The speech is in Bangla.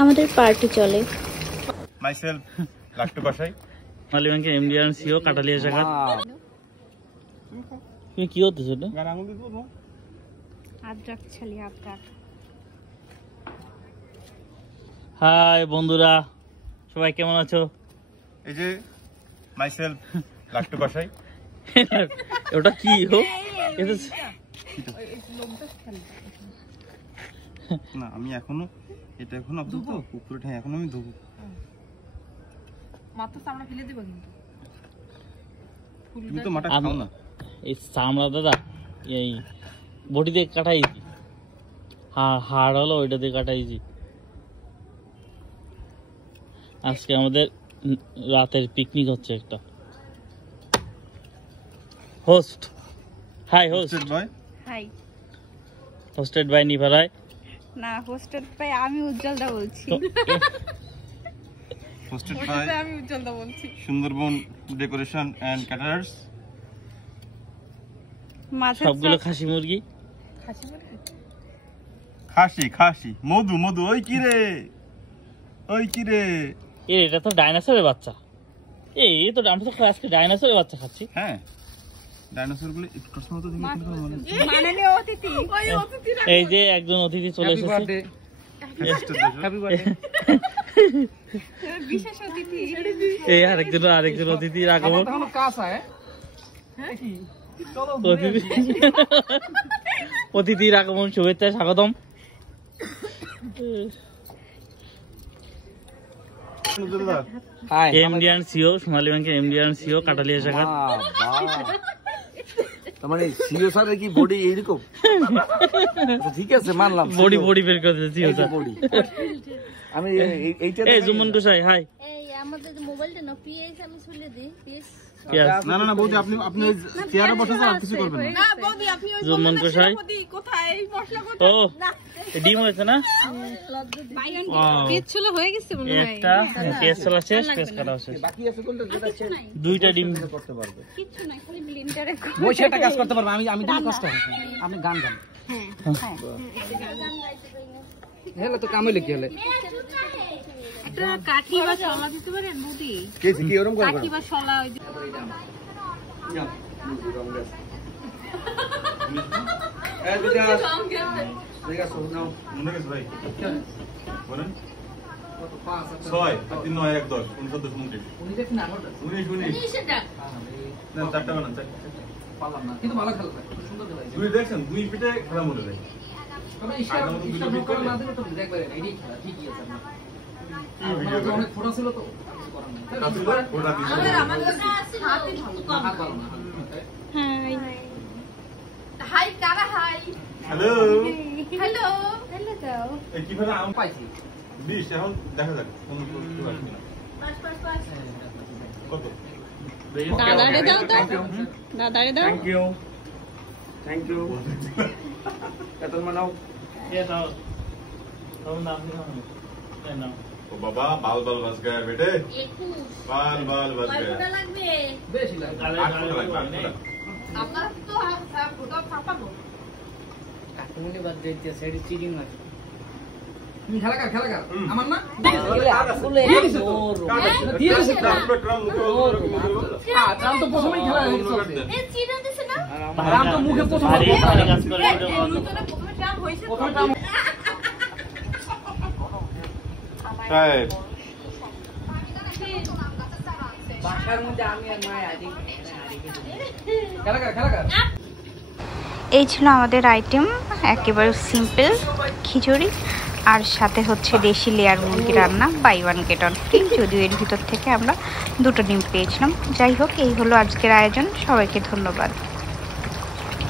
আমাদের পার্টি চলে। মাইসেলফ লাট্টু কষাই, মালি ব্যাংকের এমডি আর সিও কাটালিয়া শাখার। তুমি কি হতেছ এটা? গান আঙুল দিয়ে দেবো। আদ্রাক ছালি আদ্রাক। হাই বন্ধুরা, সবাই কেমন আছো? এই যে মাইসেলফ লাট্টু কষাই। ওটা কি হো? এটা না আমি এখনো এটা এখনো আপাতত উপরে ঠাই এখনো আমি ধুবো। মাত্র চামড়া ফেলে দেব কিন্তু। তুমি তো মাটা খাও না। এই চামড়া দাদা এই বডি দিয়ে কাটাইছি, হাড় হলো ওইটা দিয়ে কাটাইছি। আজকে আমাদের রাতের পিকনিক হচ্ছে একটা। হোস্ট হাই, হোস্ট বাই হাই। হোস্টেড বাই নিভারাই। না, হোস্টেড বাই আমি উজ্জ্বলদা বলছি। হোস্টেড বাই আমি উজ্জ্বলদা বলছি। Sundarban decoration and caterers. সবগুলো খাসি মুরগি। খাসি মুরগি? খাসি খাসি মধু মধু। ওই কি রে, ওই কি রে? এটা তো ডাইনোসরের বাচ্চা। এই তো আমরা তো আজকে ডাইনোসরের বাচ্চা খাচ্ছি। হ্যাঁ, ডাইনোসর গুলো একটু কষ্ট মতো দেখে মনে মাননীয় অতিথি। ওই অতিথিরা এই যে একজন অতিথি চলে এসেছে। Happy birthday. বিশেষ অতিথি। এই আরেকজন অতিথির আগমন। তখন কাজ হয়। হ্যাঁ কি? চলো অতিথির আগমন, শুভেচ্ছা, স্বাগতম। এমডি আর সিও, সোনালী ব্যাংকের এমডি আর সিও কাটালিয়া শাখার। মানে সিও স্যারের কি বডি এইরকম? ঠিক আছে, মানলাম বডি বের করে দিয়েছি সিও স্যার। আমি এইটা এই জুমন কোসাই হাই। এই আমাদের মোবাইলটা না পিএস আমি খুলে দিই। পিএস না না না বৌদি, আপনি আপনি চেয়ারে বসে আর কিছু করবেন না। না বৌদি আপনি ওই জুমন কোসাই। বৌদি কোথায় এই মশলা কোথায়? ও ডিম হয়েছে না? পিএস ছিল হয়ে গেছে মনে হয়। একটা পেঁয়াজ চলা শেষ, পেঁয়াজ কাটা শেষ। বাকি আছে কোনটা যেটা দুইটা ডিম করতে পারবে। কিছু নাই, খালি ব্লেন্ডারে। ওই সেটা কাজ করতে পারবে। আমি দিলে কষ্ট হবে। আপনি গান গান। হ্যাঁ। হেলে তো কামে লিখি হলে। একটা কাঠি বা শলা দিতে পারেন বৌদি? কে কি ওরকম করে? কাঠি বা শলা ওই যে এই দুটা দেখা শুনো নাও। মনে গেছে ভাই বলেন 6 3 9 1 10 19 29 উনি দেখি না ওটা। 19 সেটা না চারটা বানান চারটা পারলাম না, কিন্তু ভালো খেলা, সুন্দর খেলা। দুই দেখছেন, দুই ফিটে খেলা মনে হয়। তবে ইসলাম করে না দিলে তো দেখবে এইটাই খেলা ঠিকই আছে। আপনার অনেক ফোটা ছিল তো করার নাই। আসলে ওটা দিন আমাদের হাতে ভালো। হাত ভালো না। হাই হাই কারা হাই। Hello hello. হ্যালো দাও। এই কি ভাবে আম পাইছি। 20 এখন দেখা যাক কোন কি আসবে না। কত দাদারে দাও তো। দাদারে দাও। থ্যাংক ইউ কত মানাও। ये दाओ हम नाम नहीं ना। ओ बाबा बाल बाल बच गया बेटे, 21 बाल बाल बच কয় गया। ফোঁটা লাগবে? বেশি লাগে। गाले आठ फुट लगा, आठ फुट। আপনার তো ফটো ছাপাবো। তুমি বাদ দিতে সেডি চিটিং আছে। তুমি খেলা কর আমার না ফুলে মোর দিয়ে দিছে। ट्राम ট্রাম তো প্রথমেই খেলা হয়ে গেছে। এ চিরা দিছে না? ট্রাম তো মুখে প্রথমে ভারী কাজ করে এটা বন্ধ। প্রথমে ট্রাম হইছে। প্রথমে ট্রাম राइट। বাসার মধ্যে আমি আর মায় আদি খেলা কর। এই ছিল আমাদের আইটেম, একেবারে সিম্পল খিচুড়ি আর সাথে হচ্ছে দেশি লেয়ার মুরগি রান্না, buy one get one free. যদিও এর ভিতর থেকে আমরা দুটো ডিম পেয়েছিলাম। যাই হোক, এই হলো আজকের আয়োজন। সবাইকে ধন্যবাদ।